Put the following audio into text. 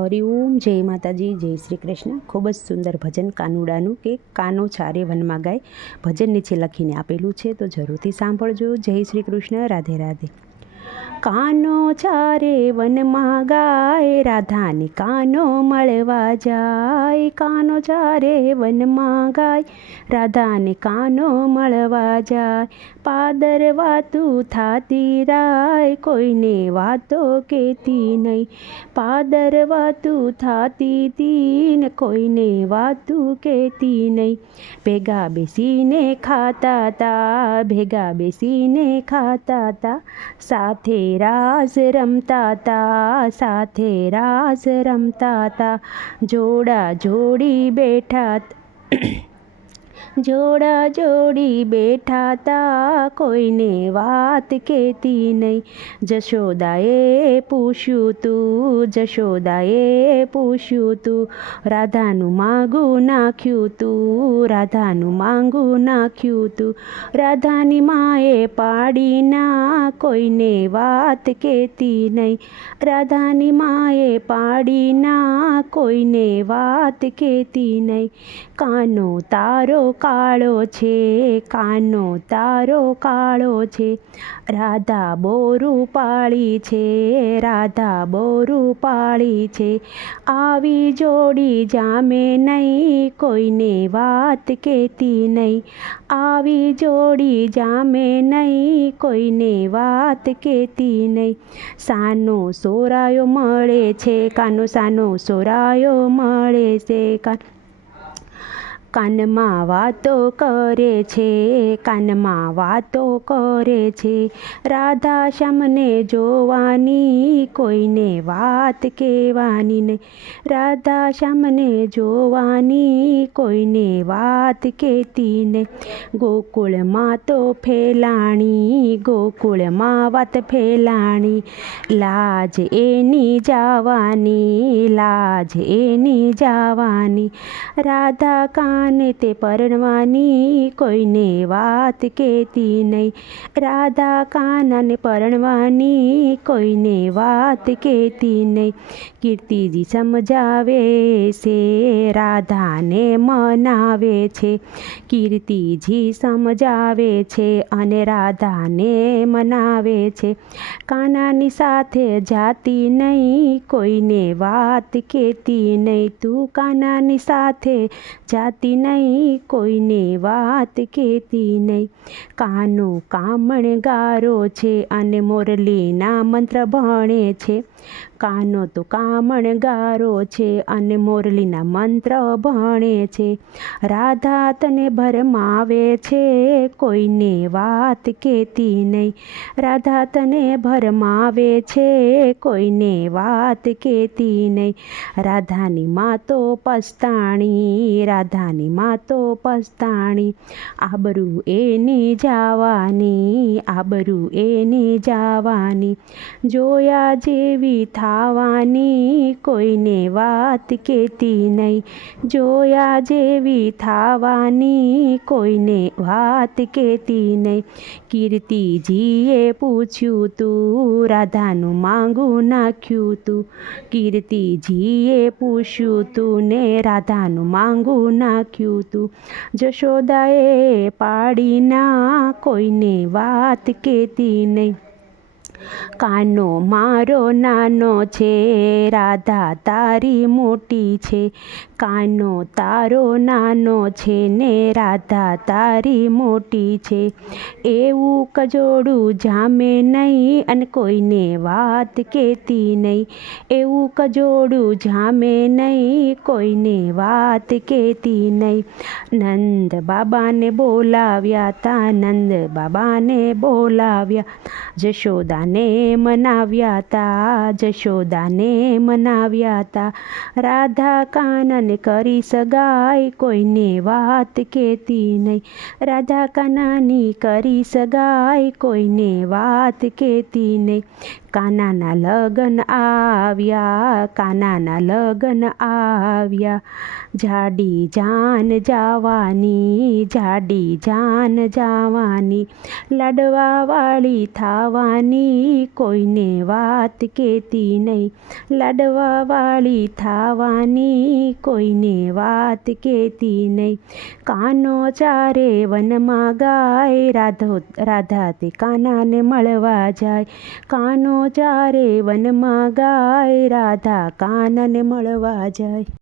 હરિઓમ જય માતાજી, જય શ્રી કૃષ્ણ ખૂબ જ સુંદર ભજન કાનુડાનું કે કાનો ચારે વનમાં ગાય. ભજન નીચે લખીને આપેલું છે તો જરૂરથી સાંભળજો. જય શ્રી કૃષ્ણ રાધે રાધે. કાનો ચારે વનમાં ગાય, રાધાને કાનો મળવા જાય. કાનો ચારે વનમાં ગાય, રાધાને કાનો મળવા જાય. પાદર વાતું થાતી રાય, કોઈને વાતો કહેતી નહીં. પાદર વાતું થાતી તીન કોઈને વાતું કહેતી નહીં. ભેગા બેસીને ખાતા તા, ભેગા બેસીને ખાતા તા. સાથે રાસ રમતા તા સાથે રાસ રમતા તા જોડા જોડી બેઠા. જોડા જોડી બેઠા તા કોઈને વાત કહેતી નહીં. જશોદાએ પૂછ્યું તું, જશોદાએ પૂછ્યું તું, રાધાનું માગું નાખ્યું તું, રાધાનું માંગું નાખ્યું તું. રાધાની માએ પાડી ના કોઈને વાત કહેતી નહીં. રાધાની માએ પાડી ના કોઈને વાત કહેતી નહીં. કાનો તારો કાળો છે કાનો તારો કાળો છે. રાધા બોરું પાળી છે, રાધા બોરું પાળી છે. આવી જોડી જામે નહીં, કોઈને વાત કહેતી નહીં. આવી જોડી જામે નહીં, કોઈને વાત કહેતી નહીં. સાનો સોરાયો મળે છે, કાનો સાનો સોરાયો મળે છે કાન કાનમાં વાતો કરે છે, કાનમાં વાતો કરે છે. રાધા શ્યામને જોવાની કોઈને વાત કહેવાની નહીં. રાધા શ્યામને જોવાની કોઈને વાત કહેતી નહીં. ગોકુળમાં તો ફેલાણી, ગોકુળમાં વાત ફેલાણી. લાજ એની જવાની, લાજ એની જવાની. રાધા કા કાને તે પરણવાની કોઈને વાત કહેતી નહીં. રાધા કાનાને પરણવાની કોઈને વાત કહેતી નહીં. કીર્તિજી સમજાવે છે, રાધાને મનાવે છે. કીર્તિજી સમજાવે છે અને રાધાને મનાવે છે. કાનાની સાથે જાતી નહીં, કોઈને વાત કહેતી નહીં. તું કાનાની સાથે જાતી નહીં, કોઈને વાત કહેતી નહીં. કાનો કામણગારો છે અને મોરલીના મંત્ર ભણે છે. કાનો તો કામણ ગારો છે અને મોરલીના મંત્ર ભણે છે. રાધા તને ભરમાવે છે, કોઈને વાત કહેતી નહીં. રાધા તને ભરમાવે છે, કોઈને વાત કહેતી નહીં. રાધાની માં તો પસ્તાણી, રાધાની માં તો પસ્તાણી. આબરૂ એની જાવાની, આબરૂ એની જાવાની. જોયા જેવી થાવાની, કોઈને વાત કહેતી નહીં. જોયા જેવી થાવાની, કોઈને વાત કહેતી નહીં. કીર્તિજીએ પૂછ્યું, તું રાધાનું માંગું નાખ્યું તું? કીર્તિજીએ પૂછ્યું, તું ને રાધાનું માંગું નાખ્યું તું. જશોદાએ પાડીના કોઈને વાત કહેતી નહીં. કાનો મારો નાનો છે, રાધા તારી મોટી છે. કાનો તારો નાનો છે ને રાધા તારી મોટી છે. એવું કજોડું જામે નહીં અને કોઈને વાત કહેતી નહીં. એવું કજોડું જામે નહીં, કોઈને વાત કહેતી નહીં. નંદ બાબાને બોલાવ્યા તા, નંદ બાબાને બોલાવ્યા જશોદાને ને મનાવ્યા તા જશોદાને મનાવ્યા તા રાધા કાનન કરી સગાઈ, કોઈને વાત કહેતી નહીં. રાધા કાનાની કરી સગાઈ, કોઈને વાત કહેતી નહીં. કાનાના લગ્ન આવ્યા, કાનાના લગ્ન આવ્યા. જાડી જાન જાવાની, જાડી જાન જાવાની. લાડવાવાળી થાવાની કોઈને વાત કહેતી નહીં. લાડવાવાળી થાવાની કોઈને વાત કહેતી નહીં. કાનો ચારે વનમાં ગાય, રાધો રાધા તે કાનાને મળવા જાય. કાનો ચારે વનમાં ગાય, રાધા કાનને મળવા જાય.